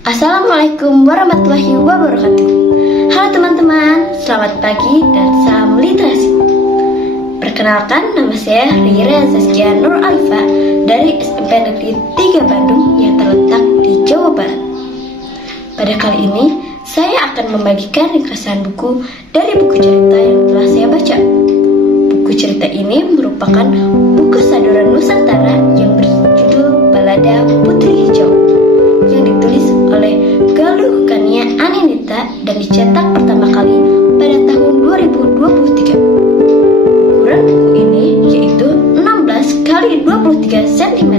Assalamualaikum warahmatullahi wabarakatuh. Halo teman-teman, selamat pagi dan salam literasi. Perkenalkan, nama saya Rira Zaskia Nur Alifa dari SMP Negeri 3 Bandung yang terletak di Jawa Barat. Pada kali ini, saya akan membagikan ringkasan buku dari buku cerita yang telah saya baca. Buku cerita ini merupakan buku saduran Nusantara yang berjudul Balada Putri Hijau, yang ditulis oleh Galuh Kania Aninita dan dicetak pertama kali pada tahun 2023. Ukuran buku ini yaitu 16 x 23 cm.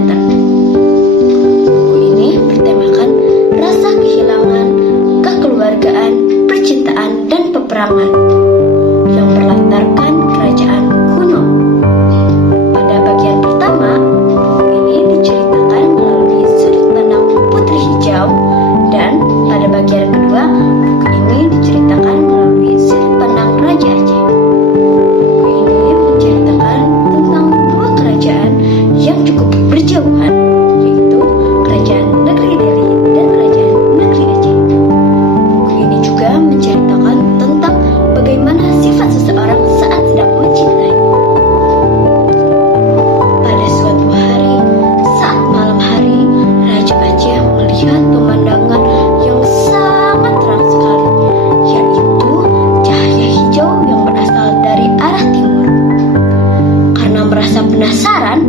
Buku ini bertemakan rasa kehilangan, kekeluargaan, percintaan, dan peperangan yang berlatarkan kerajaan kuno. Pada bagian pertama, buku ini diceritakan melalui sudut pandang Putri Hijau, dan pada bagian kedua, buku ini diceritakan melalui sudut pandang Raja Aceh. Buku ini menceritakan tentang dua kerajaan yang cukup berjauhan, yaitu Kerajaan Negeri Deli dan Kerajaan Negeri Aceh. Buku ini juga menceritakan tentang bagaimana sifat seseorang saat sedang mencintai. Pada suatu hari, saat malam hari, Raja Aceh melihat pemandangan yang sangat terang sekali, yaitu cahaya hijau yang berasal dari arah timur. Karena merasa penasaran,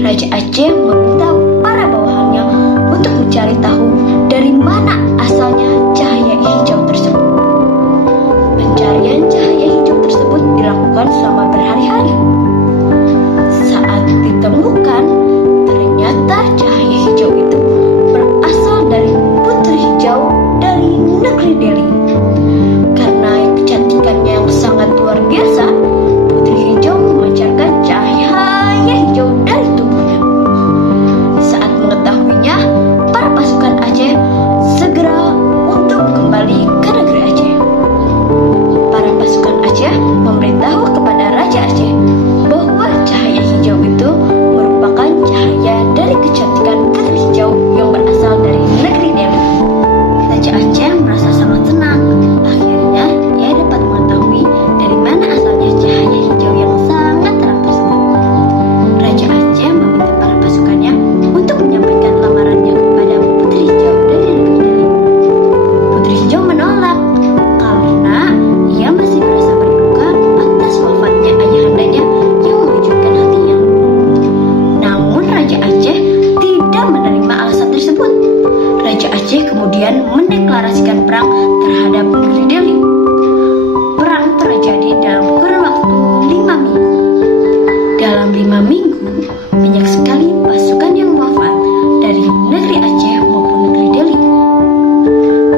Raja Aceh meminta para bawahannya untuk mencari tahu dari mana asalnya cahaya hijau tersebut. Pencarian cahaya hijau tersebut dilakukan selama berhari-hari. Saat ditemukan, ternyata cahaya hijau itu berasal dari Putri Hijau dari Negeri Deli. Karena kecantikannya yang sangat luar biasa, Putri Hijau memancarkan cahaya hijau dari tubuhnya. Saat mengetahuinya, para pasukan Aceh segera untuk kembali ke negeri Aceh. Para pasukan Aceh memberitahu kepada Raja Aceh bahwa cahaya hijau itu merupakan cahaya dari kecantikan Putri Hijau yang berasal dari negeri Deli. Raja Aceh merasa sangat senang. Akhirnya, ia dapat mengetahui dari mana asalnya cahaya hijau yang sangat terang tersebut. Raja Aceh meminta para pasukannya untuk menyampaikan lamarannya kepada Putri Hijau dari negeri Deli. Putri Hijau menolak karena ia masih merasa berduka atas wafatnya ayahandanya yang mewujudkan hatinya. Namun Raja Aceh tidak menerima alasan tersebut. Raja Aceh kemudian mendeklarasikan perang terhadap negeri Deli. Perang terjadi dalam kurun waktu 5 minggu. Dalam 5 minggu, banyak sekali pasukan yang wafat dari negeri Aceh maupun negeri Deli.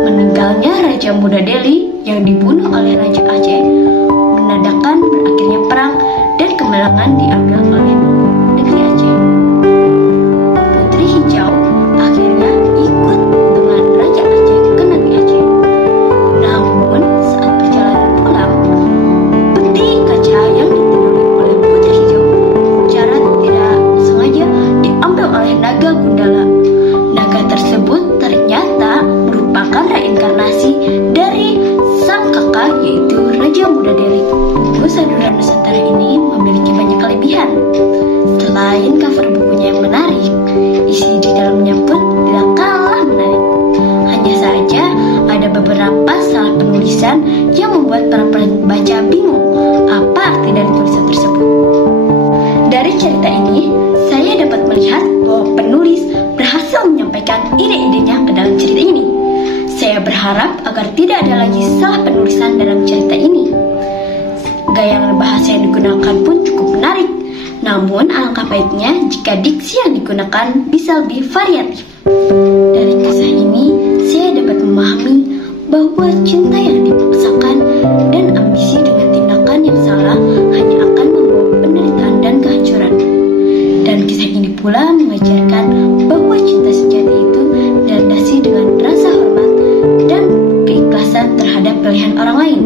Meninggalnya Raja Muda Deli yang dibunuh oleh Raja Aceh menandakan berakhirnya perang dan kemenangan diambil oleh negeri Aceh. Putri Hijau akhirnya ikut dengan Raja Aceh ke negeri Aceh. Namun saat perjalanan pulang, peti kaca yang ditiduri oleh Putri Hijau secara tidak sengaja diambil oleh naga Gundala. Naga tersebut ternyata merupakan reinkarnasi dari sang kakak, yaitu Raja Muda Deli. Buku saduran Nusantara ini memiliki banyak kelebihan. Selain cover bukunya yang menarik, isi di dalamnya pun tidak kalah menarik. Hanya saja ada beberapa salah penulisan yang membuat para pembaca bingung apa arti dari tulisan tersebut. Dari cerita ini, saya dapat melihat bahwa penulis berhasil menyampaikan ide-idenya ke dalam cerita ini. Saya berharap agar tidak ada lagi salah penulisan dalam cerita ini. Gaya bahasa yang digunakan pun cukup menarik. Namun alangkah baiknya jika diksi yang digunakan bisa lebih variatif. Dari kisah ini, saya dapat memahami bahwa cinta yang dipaksakan dan ambisi dengan tindakan yang salah hanya akan membawa penderitaan dan kehancuran. Dan kisah ini pula mengajarkan bahwa cinta sejati itu dilandasi dengan rasa hormat dan keikhlasan terhadap pilihan orang lain.